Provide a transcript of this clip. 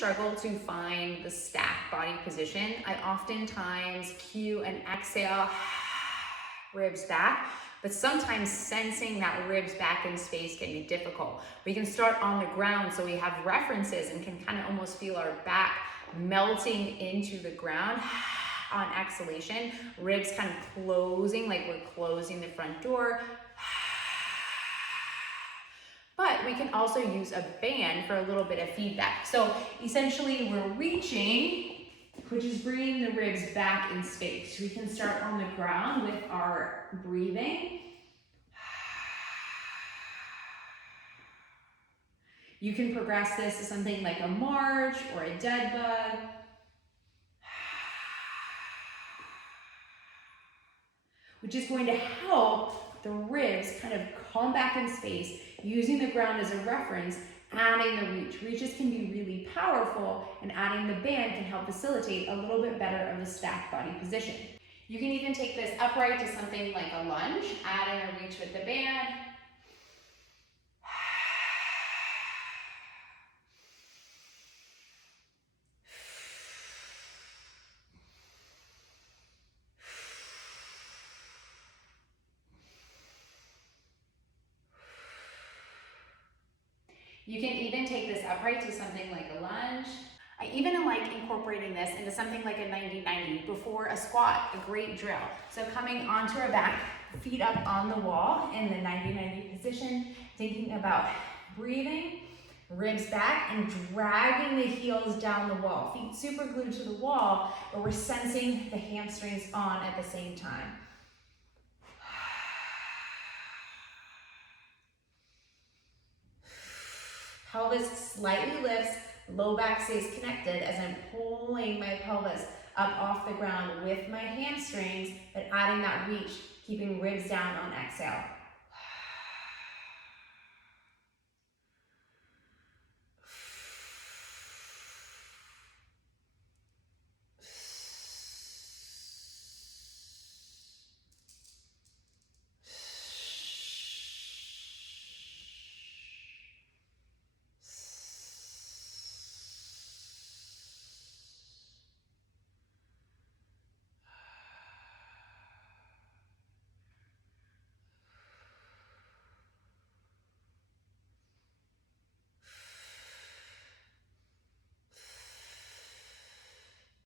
struggle to find the stacked body position, I oftentimes cue an exhale, ribs back, but sometimes sensing that ribs back in space can be difficult. We can start on the ground so we have references and can kind of almost feel our back melting into the ground on exhalation, ribs kind of closing like we're closing the front door. But we can also use a band for a little bit of feedback. So essentially we're reaching, which is bringing the ribs back in space. We can start on the ground with our breathing. You can progress this to something like a march or a dead bug. Which is going to help the ribs kind of come back in space, using the ground as a reference, adding the reach. Reaches can be really powerful, and adding the band can help facilitate a little bit better of the stacked body position. You can even take this upright to something like a lunge, adding a reach with the band. You can even take this upright to something like a lunge. I even like incorporating this into something like a 90-90 before a squat, a great drill. So coming onto our back, feet up on the wall in the 90-90 position, thinking about breathing, ribs back, and dragging the heels down the wall. Feet super glued to the wall, but we're sensing the hamstrings on at the same time. Pelvis slightly lifts, low back stays connected as I'm pulling my pelvis up off the ground with my hamstrings, but adding that reach, keeping ribs down on exhale.